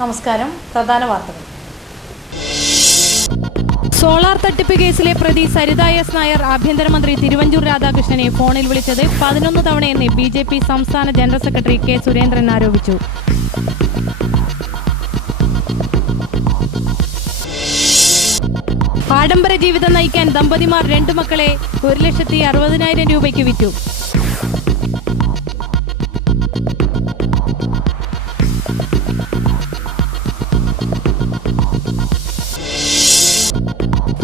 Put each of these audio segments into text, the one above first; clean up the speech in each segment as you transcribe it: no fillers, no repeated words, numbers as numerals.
നമസ്കാരം. പ്രധാന വാർത്തകൾ. സോളാർ തട്ടിപ്പ് കേസിലെ പ്രതി സരിത എസ് നായർ ആഭ്യന്തരമന്ത്രി തിരുവഞ്ചൂർ രാധാകൃഷ്ണനെ ഫോണിൽ വിളിച്ചത് 11 തവണയെന്ന് BJP സംസ്ഥാന ജനറൽ സെക്രട്ടറി കെ സുരേന്ദ്രൻ ആരോപിച്ചു. ആഡംബര ജീവിതം നയിക്കാൻ ദമ്പതിമാർ 2 മക്കളെ 1,60,000 രൂപയ്ക്ക് വിറ്റു.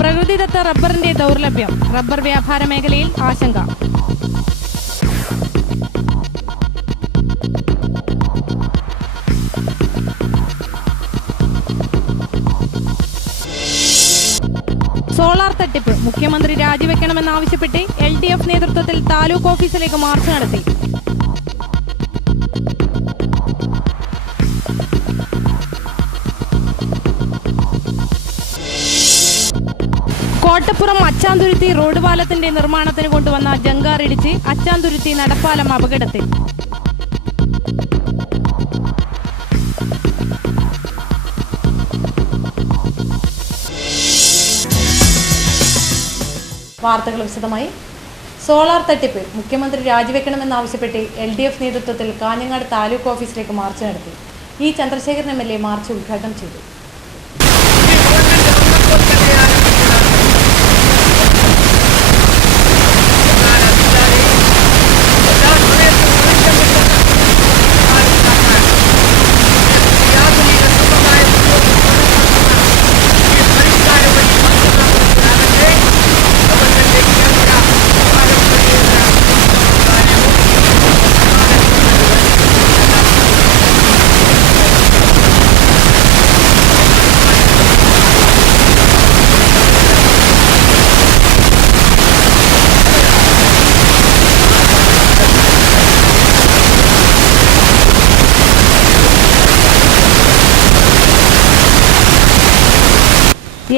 പ്രകൃതിദത്ത റബ്ബറിന്റെ ദൗർലഭ്യം, റബ്ബർ വ്യാപാര മേഖലയിൽ ആശങ്ക. സോളാർ തട്ടിപ്പ്, മുഖ്യമന്ത്രി രാജിവെക്കണമെന്നാവശ്യപ്പെട്ട് LDF നേതൃത്വത്തിൽ താലൂക്ക് ഓഫീസിലേക്ക് മാർച്ച് നടത്തി. കോട്ടപ്പുറം അച്ചാന്തുരുത്തി റോഡ് പാലത്തിന്റെ നിർമ്മാണത്തിന് കൊണ്ടുവന്ന ജങ്കാർ ഇടിച്ച് അച്ചാന്തുരുത്തി നടപ്പാലം അപകടത്തിൽ. വാർത്തകൾ വിശദമായി. സോളാർ തട്ടിപ്പ്, മുഖ്യമന്ത്രി രാജിവെക്കണമെന്നാവശ്യപ്പെട്ട് LDF നേതൃത്വത്തിൽ കാഞ്ഞങ്ങാട് താലൂക്ക് ഓഫീസിലേക്ക് മാർച്ച് നടത്തി. E. ചന്ദ്രശേഖരൻ MLA മാർച്ച് ഉദ്ഘാടനം ചെയ്തു.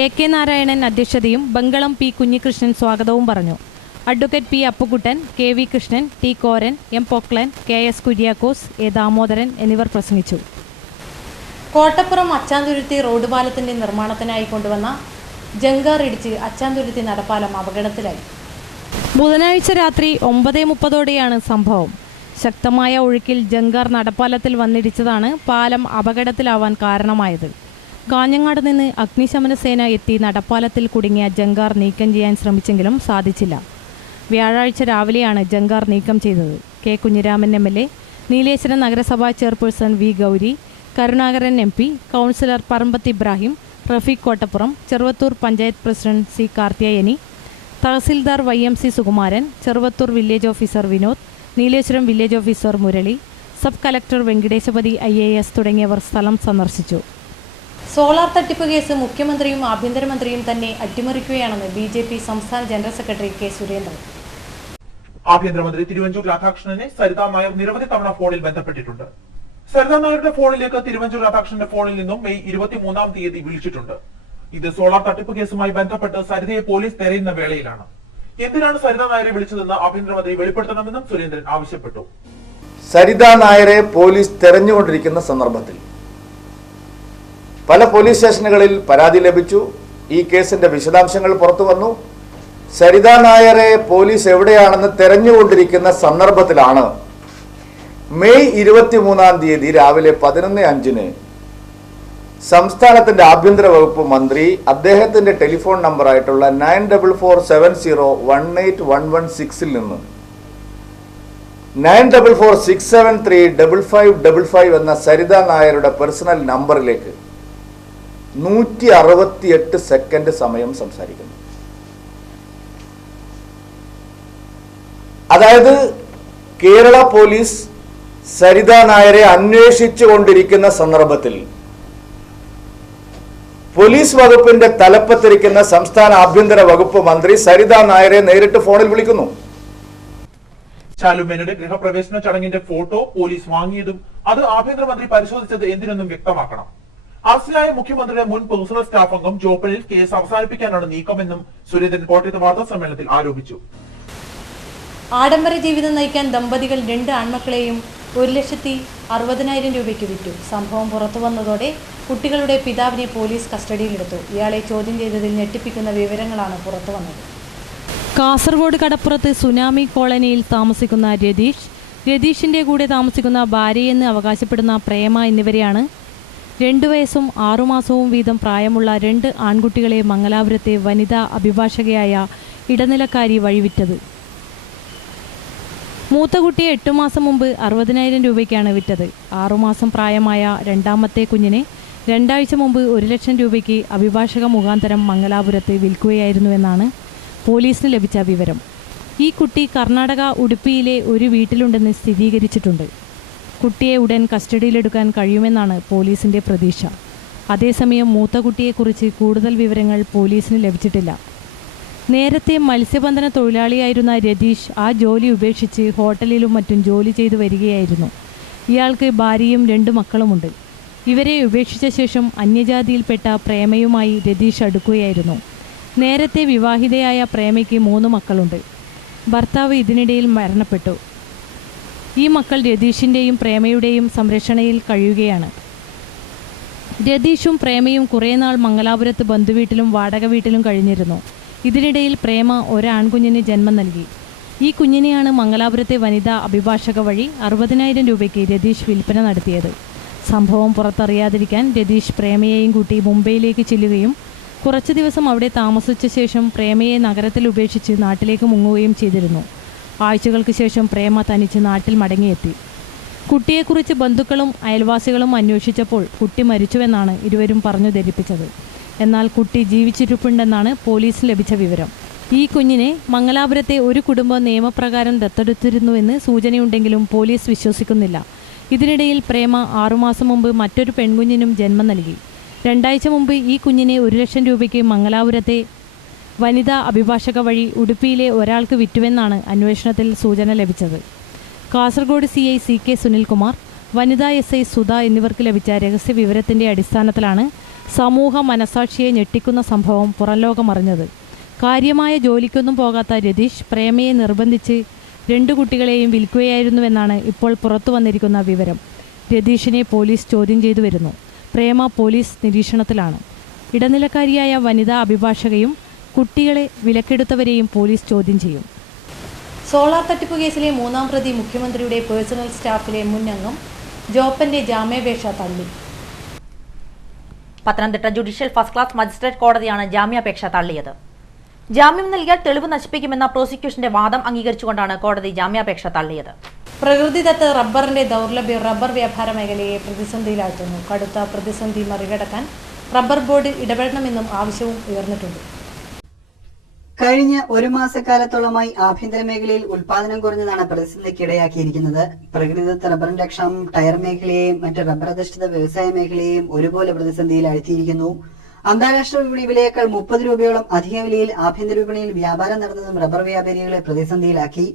AK Narayanan അധ്യക്ഷതയും Bangalam P. കുഞ്ഞികൃഷ്ണൻ സ്വാഗതവും പറഞ്ഞു. Advocate P. Appukuttan, KV Krishnan, T. Koran, M. Poklan, KS Kuriakose, A. Damodaran എന്നിവർ പ്രസംഗിച്ചു. കോട്ടപ്പുറം അച്ചാന്തുരുത്തി റോഡ് പാലത്തിന്റെ നിർമ്മാണത്തിനായി കൊണ്ടുവന്ന ജങ്കാർ ഇടിച്ച് അച്ചാന്തുരുത്തി നടപ്പാലം അപകടത്തിലായി. ബുധനാഴ്ച രാത്രി 9:30ഓടെയാണ് സംഭവം. ശക്തമായ ഒഴുക്കിൽ ജങ്കാർ നടപ്പാലത്തിൽ വന്നിടിച്ചതാണ് പാലം അപകടത്തിലാവാൻ കാരണമായത്. കാഞ്ഞങ്ങാട് നിന്ന് അഗ്നിശമന സേന എത്തി നടപ്പാലത്തിൽ കുടുങ്ങിയ ജങ്കാർ നീക്കം ചെയ്യാൻ ശ്രമിച്ചെങ്കിലും സാധിച്ചില്ല. വ്യാഴാഴ്ച രാവിലെയാണ് ജങ്കാർ നീക്കം ചെയ്തത്. K. കുഞ്ഞിരാമൻ MLA, നീലേശ്വരം നഗരസഭാ chairperson V. Gauri, Karunakaran MP, councillor Parambath Ibrahim, Rafeeq Kottappuram, Cheruvathur panchayat president C. Karthiyayani, തഹസിൽദാർ YMC Sukumaran, Cheruvathur village officer Vinod, Nileshwaram village officer Murali, sub collector Venkiteshapathi IAS തുടങ്ങിയവർ സ്ഥലം സന്ദർശിച്ചു. സോളാർ തട്ടിപ്പ് കേസ് മുഖ്യമന്ത്രിയും ആഭ്യന്തരമന്ത്രിയും തന്നെ അട്ടിമറിക്കുകയാണെന്ന് BJP സംസ്ഥാന ജനറൽ സെക്രട്ടറി കെ സുരേന്ദ്രൻ. ആഭ്യന്തരമന്ത്രി തിരുവഞ്ചൂർ രാധാകൃഷ്ണനെ സരിത നായർ നിരവധി തവണ ഫോണിൽ ബന്ധപ്പെട്ടിട്ടുണ്ട്. സരിത നായരുടെ ഫോണിലേക്ക് തിരുവഞ്ചൂർ രാധാകൃഷ്ണന്റെ ഫോണിൽ നിന്നും മെയ് 23-ാം തീയതി വിളിച്ചിട്ടുണ്ട്. ഇത് സോളാർ തട്ടിപ്പ് കേസുമായി ബന്ധപ്പെട്ട് സരിതയെ പോലീസ് തെരയുന്ന വേളയിലാണ്. എന്തിനാണ് സരിത നായരെ വിളിച്ചതെന്ന് ആഭ്യന്തരമന്ത്രി വെളിപ്പെടുത്തണമെന്നും സുരേന്ദ്രൻ ആവശ്യപ്പെട്ടു. സരിത നായരെ പോലീസ് തെരഞ്ഞുകൊണ്ടിരിക്കുന്ന സന്ദർഭത്തിൽ പല പോലീസ് സ്റ്റേഷനുകളിൽ പരാതി ലഭിച്ചു. ഈ കേസിന്റെ വിശദാംശങ്ങൾ പുറത്തു വന്നു. സരിത നായരെ പോലീസ് എവിടെയാണെന്ന് തെരഞ്ഞുകൊണ്ടിരിക്കുന്ന സന്ദർഭത്തിലാണ് മെയ് 23-ാം തീയതി രാവിലെ 11:05 സംസ്ഥാനത്തിന്റെ ആഭ്യന്തര വകുപ്പ് മന്ത്രി അദ്ദേഹത്തിന്റെ ടെലിഫോൺ നമ്പറായിട്ടുള്ള 9447018116 നിന്ന് 9446735555 എന്ന സരിത നായരുടെ പേഴ്സണൽ നമ്പറിലേക്ക് 168 സെക്കൻഡ് സമയം സംസാരിക്കുന്നു. അതായത് കേരള പോലീസ് സരിത നായരെ അന്വേഷിച്ചു കൊണ്ടിരിക്കുന്ന സന്ദർഭത്തിൽ പോലീസ് വകുപ്പിന്റെ തലപ്പത്തിരിക്കുന്ന സംസ്ഥാന ആഭ്യന്തര വകുപ്പ് മന്ത്രി സരിത നായരെ നേരിട്ട് ഫോണിൽ വിളിക്കുന്നു. ശാലുമേനയുടെ ഗൃഹപ്രവേശന ചടങ്ങിന്റെ ഫോട്ടോ പോലീസ് വാങ്ങിയതും അത് ആഭ്യന്തരമന്ത്രി പരിശോധിച്ചത് എന്തിനെന്നും വ്യക്തമാക്കണം. അറസ്റ്റിലായ മുഖ്യമന്ത്രിയുടെ മുൻ പേഴ്സണൽ സ്റ്റാഫ് അംഗം ജോപ്പനിൽ കേസ് അവസാനിപ്പിക്കാനാണ് നീക്കമെന്നും സുരേന്ദ്രൻ കോട്ടയത്ത് വാർത്താ സമ്മേളനത്തിൽ ആരോപിച്ചു. ആഡംബര ജീവിതം നയിക്കാൻ ദമ്പതികൾ 2 ആൺമക്കളെയും 1,60,000 രൂപയ്ക്ക് വിറ്റു. സംഭവം പുറത്തു വന്നതോടെ കുട്ടികളുടെ പിതാവിനെ പോലീസ് കസ്റ്റഡിയിലെടുത്തു. ഇയാളെ ചോദ്യം ചെയ്തതിൽ ഞെട്ടിപ്പിക്കുന്ന വിവരങ്ങളാണ് പുറത്തു വന്നത്. കാസർഗോഡ് കടപ്പുറത്ത് സുനാമി കോളനിയിൽ താമസിക്കുന്ന രതീഷിൻ്റെ കൂടെ താമസിക്കുന്ന ഭാര്യയെന്ന് അവകാശപ്പെടുന്ന പ്രേമ എന്നിവരെയാണ് 2 വയസ്സും 6 മാസവും വീതം പ്രായമുള്ള 2 ആൺകുട്ടികളെ മംഗലാപുരത്തെ വനിതാ അഭിഭാഷകയായ ഇടനിലക്കാരി വഴിവിറ്റത്. മൂത്ത കുട്ടിയെ 8 മാസം മുമ്പ് 60,000 രൂപയ്ക്കാണ് വിറ്റത്. 6 മാസം പ്രായമായ രണ്ടാമത്തെ കുഞ്ഞിനെ 2 ആഴ്ച മുമ്പ് 1,00,000 രൂപയ്ക്ക് അഭിഭാഷക മുഖാന്തരം മംഗലാപുരത്ത് വിൽക്കുകയായിരുന്നുവെന്നാണ് പോലീസിന് ലഭിച്ച വിവരം. ഈ കുട്ടി കർണാടക ഉടുപ്പിയിലെ ഒരു വീട്ടിലുണ്ടെന്ന് സ്ഥിരീകരിച്ചിട്ടുണ്ട്. കുട്ടിയെ ഉടൻ കസ്റ്റഡിയിലെടുക്കാൻ കഴിയുമെന്നാണ് പോലീസിൻ്റെ പ്രതീക്ഷ. അതേസമയം മൂത്ത കുട്ടിയെക്കുറിച്ച് കൂടുതൽ വിവരങ്ങൾ പോലീസിന് ലഭിച്ചിട്ടില്ല. നേരത്തെ മത്സ്യബന്ധന തൊഴിലാളിയായിരുന്ന രതീഷ് ആ ജോലി ഉപേക്ഷിച്ച് ഹോട്ടലിലും മറ്റും ജോലി ചെയ്തു വരികയായിരുന്നു. ഇയാൾക്ക് ഭാര്യയും 2 മക്കളുമുണ്ട്. ഇവരെ ഉപേക്ഷിച്ച ശേഷം അന്യജാതിയിൽപ്പെട്ട പ്രേമയുമായി രതീഷ് അടുക്കുകയായിരുന്നു. നേരത്തെ വിവാഹിതയായ പ്രേമയ്ക്ക് 3 മക്കളുണ്ട്. ഭർത്താവ് ഇതിനിടയിൽ മരണപ്പെട്ടു. ഈ മക്കൾ രതീഷിൻ്റെയും പ്രേമയുടെയും സംരക്ഷണയിൽ കഴിയുകയാണ്. രതീഷും പ്രേമയും കുറേ നാൾ മംഗലാപുരത്ത് ബന്ധുവീട്ടിലും വാടക വീട്ടിലും കഴിഞ്ഞിരുന്നു. ഇതിനിടയിൽ പ്രേമ ഒരാൺകുഞ്ഞിന് ജന്മം നൽകി. ഈ കുഞ്ഞിനെയാണ് മംഗലാപുരത്തെ വനിതാ അഭിഭാഷക വഴി 60,000 രൂപയ്ക്ക് രതീഷ് വിൽപ്പന നടത്തിയത്. സംഭവം പുറത്തറിയാതിരിക്കാൻ രതീഷ് പ്രേമയെയും കൂട്ടി മുംബൈയിലേക്ക് ചെല്ലുകയും കുറച്ചു ദിവസം അവിടെ താമസിച്ച ശേഷം പ്രേമയെ നഗരത്തിൽ ഉപേക്ഷിച്ച് നാട്ടിലേക്ക് മുങ്ങുകയും ചെയ്തിരുന്നു. ആഴ്ചകൾക്ക് ശേഷം പ്രേമ തനിച്ച് നാട്ടിൽ മടങ്ങിയെത്തി. കുട്ടിയെക്കുറിച്ച് ബന്ധുക്കളും അയൽവാസികളും അന്വേഷിച്ചപ്പോൾ കുട്ടി മരിച്ചുവെന്നാണ് ഇരുവരും പറഞ്ഞു ധരിപ്പിച്ചത്. എന്നാൽ കുട്ടി ജീവിച്ചിരിപ്പുണ്ടെന്നാണ് പോലീസിന് ലഭിച്ച വിവരം. ഈ കുഞ്ഞിനെ മംഗലാപുരത്തെ ഒരു കുടുംബം നിയമപ്രകാരം ദത്തെടുത്തിരുന്നുവെന്ന് സൂചനയുണ്ടെങ്കിലും പോലീസ് വിശ്വസിക്കുന്നില്ല. ഇതിനിടയിൽ പ്രേമ 6 മാസം മുമ്പ് മറ്റൊരു പെൺകുഞ്ഞിനും ജന്മം നൽകി. 2 ആഴ്ച മുമ്പ് ഈ കുഞ്ഞിനെ 1,00,000 രൂപയ്ക്ക് മംഗലാപുരത്തെ വനിതാ അഭിഭാഷക വഴി ഉടുപ്പിയിലെ ഒരാൾക്ക് വിറ്റുവെന്നാണ് അന്വേഷണത്തിൽ സൂചന ലഭിച്ചത്. കാസർഗോഡ് CI CK സുനിൽകുമാർ, വനിതാ SI സുധ എന്നിവർക്ക് ലഭിച്ച രഹസ്യ വിവരത്തിൻ്റെ അടിസ്ഥാനത്തിലാണ് സമൂഹ മനസാക്ഷിയെ ഞെട്ടിക്കുന്ന സംഭവം പുറംലോകമറിഞ്ഞത്. കാര്യമായ ജോലിക്കൊന്നും പോകാത്ത രതീഷ് പ്രേമയെ നിർബന്ധിച്ച് 2 കുട്ടികളെയും വിൽക്കുകയായിരുന്നുവെന്നാണ് ഇപ്പോൾ പുറത്തു വന്നിരിക്കുന്ന വിവരം. രതീഷിനെ പോലീസ് ചോദ്യം ചെയ്തു വരുന്നു. പ്രേമ പോലീസ് നിരീക്ഷണത്തിലാണ്. ഇടനിലക്കാരിയായ വനിതാ അഭിഭാഷകയും കുട്ടികളെ വിലക്കെടുത്തവരെയും പോലീസ് ചോദ്യം ചെയ്യും. സോളാർ തട്ടിപ്പ് കേസിലെ 3ാം പ്രതി മുഖ്യമന്ത്രിയുടെ പേഴ്സണൽ സ്റ്റാഫിലെ മുൻ അംഗം ജോപ്പന്റെ ജാമ്യാപേക്ഷ തള്ളി. Pathanamthitta judicial first class magistrate കോടതിയാണ് ജാമ്യാപേക്ഷ തള്ളിയത്. ജാമ്യം നൽകിയാൽ തെളിവ് നശിപ്പിക്കുമെന്ന പ്രോസിക്യൂഷന്റെ വാദം അംഗീകരിച്ചുകൊണ്ടാണ് കോടതി ജാമ്യാപേക്ഷ തള്ളിയത്. പ്രകൃതിദത്ത റബ്ബറിന്റെ ദൗർലഭ്യം റബ്ബർ വ്യാപാര മേഖലയെ പ്രതിസന്ധിയിലാഴ്ത്തുന്നു. കടുത്ത പ്രതിസന്ധി മറികടക്കാൻ റബ്ബർ ബോർഡ് ഇടപെടണമെന്നും ആവശ്യവും ഉയർന്നിട്ടുണ്ട്. കഴിഞ്ഞ 1 മാസക്കാലത്തോളമായി ആഭ്യന്തര മേഖലയിൽ ഉൽപാദനം കുറഞ്ഞതാണ് പ്രതിസന്ധിക്ക് ഇടയാക്കിയിരിക്കുന്നത്. പ്രകൃതിദത്ത റബ്ബറിന്റെ ക്ഷാമം ടയർ മേഖലയെയും മറ്റ് റബ്ബർ അധിഷ്ഠിത വ്യവസായ മേഖലയെയും ഒരുപോലെ പ്രതിസന്ധിയിൽ ആഴ്ത്തിയിരിക്കുന്നു. അന്താരാഷ്ട്ര വിപണി വിലയേക്കാൾ 30 രൂപയോളം അധിക വിലയിൽ ആഭ്യന്തര വിപണിയിൽ വ്യാപാരം നടന്നതും റബ്ബർ വ്യാപാരികളെ പ്രതിസന്ധിയിലാക്കി.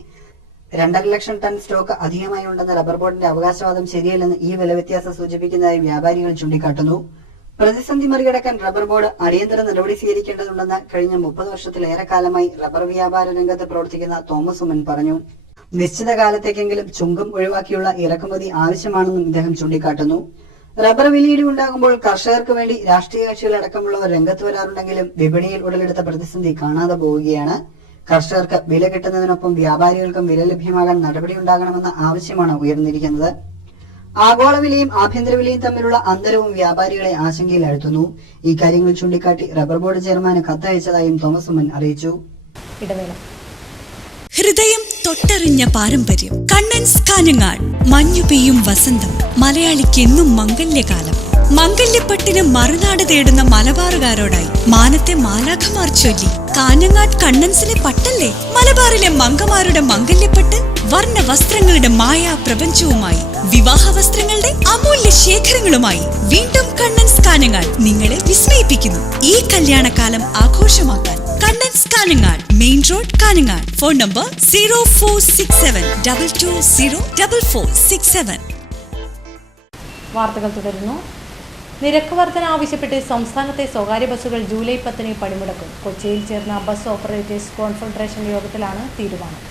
2.5 ലക്ഷം ടൺ സ്റ്റോക്ക് അധികമായി ഉണ്ടെന്ന റബ്ബർ ബോർഡിന്റെ അവകാശവാദം ശരിയല്ലെന്ന് ഈ വില വ്യത്യാസം സൂചിപ്പിക്കുന്നതായി വ്യാപാരികൾ ചൂണ്ടിക്കാട്ടുന്നു. പ്രതിസന്ധി മറികടക്കാൻ റബ്ബർ ബോർഡ് അടിയന്തര നടപടി സ്വീകരിക്കേണ്ടതുണ്ടെന്ന് കഴിഞ്ഞ 30 വർഷത്തിലേറെ കാലമായി റബ്ബർ വ്യാപാര രംഗത്ത് പ്രവർത്തിക്കുന്ന തോമസ് ഉമ്മൻ പറഞ്ഞു. നിശ്ചിത കാലത്തേക്കെങ്കിലും ചുങ്കം ഒഴിവാക്കിയുള്ള ഇറക്കുമതി ആവശ്യമാണെന്നും ഇദ്ദേഹം ചൂണ്ടിക്കാട്ടുന്നു. റബ്ബർ വിലയിടിവ് ഉണ്ടാകുമ്പോൾ കർഷകർക്ക് വേണ്ടി രാഷ്ട്രീയ കക്ഷികൾ അടക്കമുള്ളവർ രംഗത്ത് വരാറുണ്ടെങ്കിലും വിപണിയിൽ ഉടലെടുത്ത പ്രതിസന്ധി കാണാതെ പോവുകയാണ്. കർഷകർക്ക് വില കിട്ടുന്നതിനൊപ്പം വ്യാപാരികൾക്കും വില ലഭ്യമാകാൻ നടപടിയുണ്ടാകണമെന്ന ആവശ്യമാണ് ഉയർന്നിരിക്കുന്നത്. ആഗോള വിലയും ആഭ്യന്തര വിലയും തമ്മിലുള്ള അന്തരവും വ്യാപാരികളെ ആശങ്കയിലാഴ്ത്തുന്നു. ഈ കാര്യങ്ങൾ ചൂണ്ടിക്കാട്ടി റബ്ബർ ബോർഡ് ചെയർമാന് കത്തയച്ചതായും തോമസ് ഉമ്മൻ അറിയിച്ചു. ഹൃദയം തൊട്ടറിഞ്ഞ പാരമ്പര്യം. കണ്ണൻസ് കാഞ്ഞങ്ങാട്. മഞ്ഞു പെയ്യും വസന്തം. മലയാളിക്ക് എന്നും മംഗല്യകാലം. മംഗല്യപ്പട്ടിന് മറുനാട് തേടുന്ന മലബാറുകാരോടായി മാനത്തെ മാലാഖമാർ ചൊല്ലി. കാഞ്ഞങ്ങാട് കണ്ണൻസിലെ പട്ടല്ലേ? മലബാറിലെ മംഗമാരുടെ മംഗല്യപ്പട്ട് വർണ്ണ വസ്ത്രങ്ങളുടെ മായാ പ്രപഞ്ചവുമായി വിവാഹ വസ്ത്രങ്ങളുടെ അമൂല്യ ശേഖരങ്ങളുമായി വീണ്ടും കണ്ണൻസ് കാഞ്ഞങ്ങാട് നിങ്ങളെ വിസ്മയിപ്പിക്കുന്നു. ഈ കല്യാണകാലം ആഘോഷമാക്കാൻ Kannan's Kanhangad, main road, Kanhangad. Phone number 0467220467. വാർത്തകൾ തുടരുന്നു. നിരക്ക് വർധന ആവശ്യപ്പെട്ട് സംസ്ഥാനത്തെ സ്വകാര്യ ബസ്സുകൾ ജൂലൈ 10 പണിമുടക്കും. കൊച്ചിയിൽ ചേർന്ന ബസ് ഓപ്പറേറ്റേഴ്സ് കോൺഫെഡറേഷൻ യോഗത്തിലാണ് തീരുമാനം.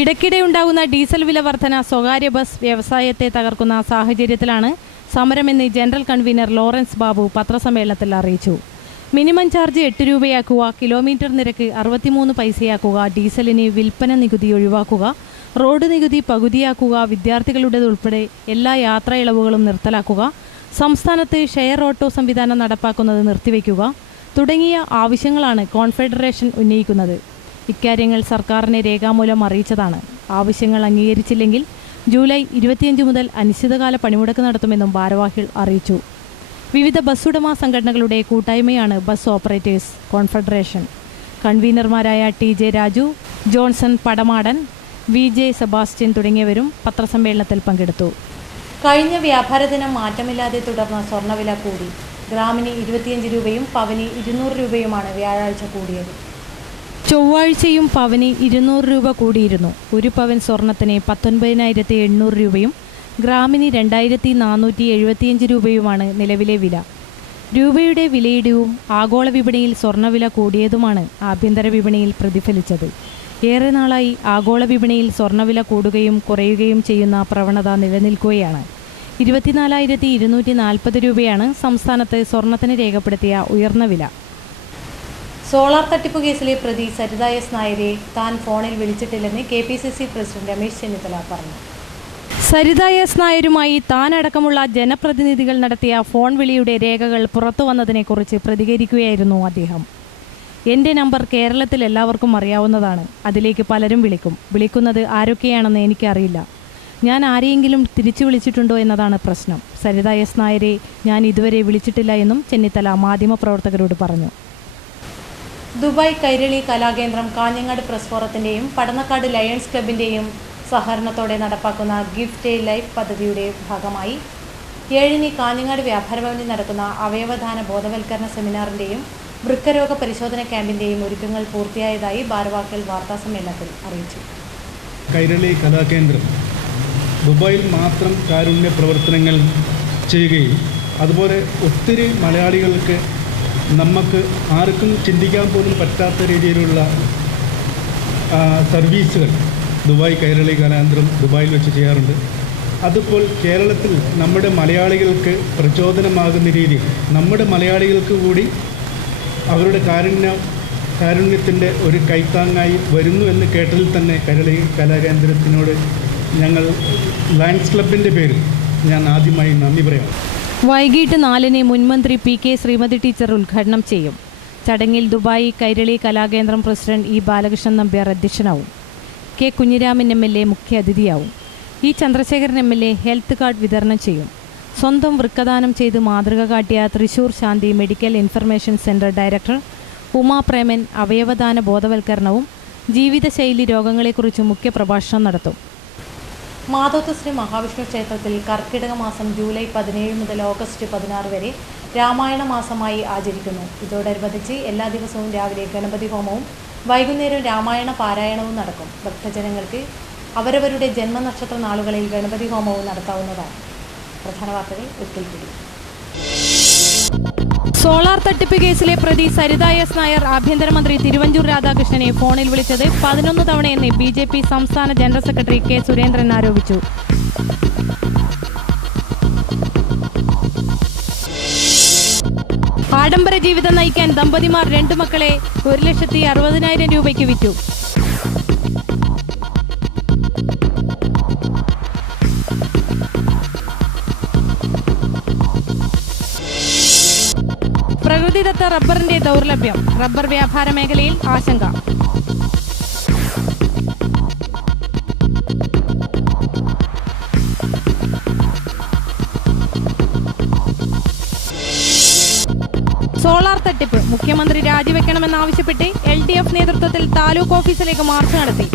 ഇടയ്ക്കിടെ ഉണ്ടാകുന്ന ഡീസൽ വില വർധന സ്വകാര്യ ബസ് വ്യവസായത്തെ തകർക്കുന്ന സാഹചര്യത്തിലാണ് സമരമെന്ന് ജനറൽ കൺവീനർ ലോറൻസ് ബാബു പത്രസമ്മേളനത്തിൽ അറിയിച്ചു. മിനിമം ചാർജ് 8 രൂപയാക്കുക, കിലോമീറ്റർ നിരക്ക് 63 പൈസയാക്കുക, ഡീസലിന് വിൽപ്പന നികുതി ഒഴിവാക്കുക, റോഡ് നികുതി പകുതിയാക്കുക, വിദ്യാർത്ഥികളുടേതുൾപ്പെടെ എല്ലാ യാത്രാ ഇളവുകളും നിർത്തലാക്കുക, സംസ്ഥാനത്ത് ഷെയർ ഓട്ടോ സംവിധാനം നടപ്പാക്കുന്നത് നിർത്തിവെക്കുക തുടങ്ങിയ ആവശ്യങ്ങളാണ് കോൺഫെഡറേഷൻ ഉന്നയിക്കുന്നത്. ഇക്കാര്യങ്ങൾ സർക്കാരിനെ രേഖാമൂലം അറിയിച്ചതാണ്. ആവശ്യങ്ങൾ അംഗീകരിച്ചില്ലെങ്കിൽ ജൂലൈ 25 മുതൽ അനിശ്ചിതകാല പണിമുടക്ക് നടത്തുമെന്നും ഭാരവാഹികൾ അറിയിച്ചു. വിവിധ ബസ്സുടമ സംഘടനകളുടെ കൂട്ടായ്മയാണ് ബസ് ഓപ്പറേറ്റേഴ്സ് കോൺഫെഡറേഷൻ. കൺവീനർമാരായ TJ Raju, Johnson Padamadan, VJ Sebastian തുടങ്ങിയവരും പത്രസമ്മേളനത്തിൽ പങ്കെടുത്തു. കഴിഞ്ഞ വ്യാപാര ദിനം മാറ്റമില്ലാതെ തുടർന്ന സ്വർണ്ണവില കൂടി. ഗ്രാമിന് 25 രൂപയും പവന് 200 രൂപയുമാണ് വ്യാഴാഴ്ച കൂടിയത്. ചൊവ്വാഴ്ചയും പവന് 200 രൂപ കൂടിയിരുന്നു. ഒരു പവൻ സ്വർണത്തിന് 19,800 രൂപയും ഗ്രാമിന് 2,475 രൂപയുമാണ് നിലവിലെ വില. രൂപയുടെ വിലയിടിവും ആഗോള വിപണിയിൽ സ്വർണ്ണവില കൂടിയതുമാണ് ആഭ്യന്തര വിപണിയിൽ പ്രതിഫലിച്ചത്. ഏറെ നാളായി ആഗോള വിപണിയിൽ സ്വർണ്ണവില കൂടുകയും കുറയുകയും ചെയ്യുന്ന പ്രവണത നിലനിൽക്കുകയാണ്. 24,240 രൂപയാണ് സംസ്ഥാനത്ത് സ്വർണത്തിന് രേഖപ്പെടുത്തിയ ഉയർന്ന വില. സോളാർ തട്ടിപ്പ് കേസിലെ പ്രതി സരിത എസ് നായരെ താൻ ഫോണിൽ വിളിച്ചിട്ടില്ലെന്ന് KPCC പ്രസിഡന്റ് രമേശ് ചെന്നിത്തല പറഞ്ഞു. സരിത എസ് നായരുമായി താനടക്കമുള്ള ജനപ്രതിനിധികൾ നടത്തിയ ഫോൺ വിളിയുടെ രേഖകൾ പുറത്തു വന്നതിനെക്കുറിച്ച് പ്രതികരിക്കുകയായിരുന്നു അദ്ദേഹം. എൻ്റെ നമ്പർ കേരളത്തിൽ എല്ലാവർക്കും അറിയാവുന്നതാണ്. അതിലേക്ക് പലരും വിളിക്കുന്നത് ആരൊക്കെയാണെന്ന് എനിക്കറിയില്ല. ഞാൻ ആരെയെങ്കിലും തിരിച്ചു വിളിച്ചിട്ടുണ്ടോ എന്നതാണ് പ്രശ്നം. സരിത എസ് നായരെ ഞാൻ ഇതുവരെ വിളിച്ചിട്ടില്ല എന്നും ചെന്നിത്തല മാധ്യമപ്രവർത്തകരോട് പറഞ്ഞു. ദുബായ് കൈരളി കലാകേന്ദ്രം കാഞ്ഞങ്ങാട് പ്രസ് ഫോറത്തിൻ്റെയും പടന്നക്കാട് ലയൺസ് ക്ലബിൻ്റെയും സഹകരണത്തോടെ നടപ്പാക്കുന്ന ഗിഫ്റ്റ് എ ലൈഫ് പദ്ധതിയുടെ ഭാഗമായി 7-ന് കാഞ്ഞങ്ങാട് വ്യാപാരഭവനിൽ നടക്കുന്ന അവയവദാന ബോധവൽക്കരണ സെമിനാറിൻ്റെയും വൃക്കരോഗ പരിശോധന ക്യാമ്പിൻ്റെയും ഒരുക്കങ്ങൾ പൂർത്തിയായതായി ഭാരവാഹികൾ വാർത്താസമ്മേളനത്തിൽ അറിയിച്ചു. കൈരളി കലാകേന്ദ്രം ദുബായിൽ മാത്രം കാരുണ്യ പ്രവർത്തനങ്ങൾ ചെയ്യുകയും അതുപോലെ ഒത്തിരി മലയാളികൾക്ക് നമുക്ക് ആർക്കും ചിന്തിക്കാൻ പോലും പറ്റാത്ത രീതിയിലുള്ള സർവീസുകൾ ദുബായ് കൈരളി കലാകേന്ദ്രം ദുബായിൽ വെച്ച് ചെയ്യാറുണ്ട്. അതുപോലെ കേരളത്തിൽ നമ്മുടെ മലയാളികൾക്ക് പ്രചോദനമാകുന്ന രീതിയിൽ നമ്മുടെ മലയാളികൾക്ക് കൂടി അവരുടെ കാരുണ്യത്തിൻ്റെ ഒരു കൈത്താങ്ങായി വരുന്നു എന്ന് കേട്ടതിൽ തന്നെ കൈരളി കലാകേന്ദ്രത്തിനോട് ഞങ്ങൾ ലയൺസ് ക്ലബിൻ്റെ പേരിൽ ഞാൻ ആദ്യമായി നന്ദി പറയാം. വൈകിട്ട് 4-ന് മുൻമന്ത്രി PK ശ്രീമതി ടീച്ചർ ഉദ്ഘാടനം ചെയ്യും. ചടങ്ങിൽ Dubai Kairali Kalakendram president E Balakrishnan Nambiar അധ്യക്ഷനാവും. K കുഞ്ഞിരാമൻ MLA മുഖ്യ അതിഥിയാവും. E Chandrasekharan MLA health card വിതരണം ചെയ്യും. സ്വന്തം വൃക്കദാനം ചെയ്ത് മാതൃക കാട്ടിയ Thrissur Shanti medical information centre director Uma Preman അവയവദാന ബോധവൽക്കരണവും ജീവിതശൈലി രോഗങ്ങളെക്കുറിച്ച് മുഖ്യപ്രഭാഷണം നടത്തും. മാധോത്ത് ശ്രീ മഹാവിഷ്ണു ക്ഷേത്രത്തിൽ കർക്കിടക മാസം ജൂലൈ 17 മുതൽ ഓഗസ്റ്റ് 16 വരെ രാമായണ മാസമായി ആചരിക്കുന്നു. ഇതോടനുബന്ധിച്ച് എല്ലാ ദിവസവും രാവിലെ ഗണപതി ഹോമവും വൈകുന്നേരം രാമായണ പാരായണവും നടക്കും. ഭക്തജനങ്ങൾക്ക് അവരവരുടെ ജന്മനക്ഷത്ര നാളുകളിൽ ഗണപതി ഹോമവും നടത്താവുന്നതാണ്. പ്രധാന വാർത്തകൾ ഒരിക്കൽ കൂടി. സോളാർ തട്ടിപ്പ് കേസിലെ പ്രതി സരിത എസ് നായർ ആഭ്യന്തരമന്ത്രി തിരുവഞ്ചൂർ രാധാകൃഷ്ണനെ ഫോണിൽ വിളിച്ചത് 11 തവണയെന്ന് BJP സംസ്ഥാന ജനറൽ സെക്രട്ടറി K സുരേന്ദ്രൻ ആരോപിച്ചു. ആഡംബര ജീവിതം നയിക്കാൻ ദമ്പതിമാർ 2 മക്കളെ 1,60,000 രൂപയ്ക്ക് വിറ്റു. പ്രകൃതിദത്ത റബ്ബറിന്റെ ദൗർലഭ്യം, റബ്ബർ വ്യാപാര മേഖലയിൽ ആശങ്ക. സോളാർ തട്ടിപ്പ്, മുഖ്യമന്ത്രി രാജിവെക്കണമെന്നാവശ്യപ്പെട്ട് LDF നേതൃത്വത്തിൽ താലൂക്ക് ഓഫീസിലേക്ക് മാർച്ച് നടത്തി.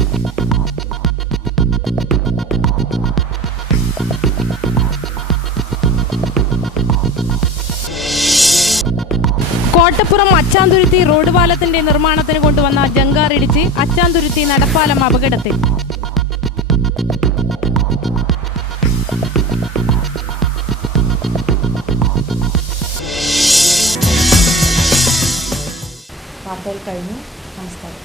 കോട്ടപ്പുറം അച്ചാന്തുരുത്തി റോഡ് പാലത്തിന്റെ നിർമ്മാണത്തിന് കൊണ്ടുവന്ന ജങ്കാർ ഇടിച്ച് അച്ചാന്തുരുത്തി നടപ്പാലം അപകടത്തിൽ. വാർത്തകൾ കഴിഞ്ഞു. നമസ്കാരം.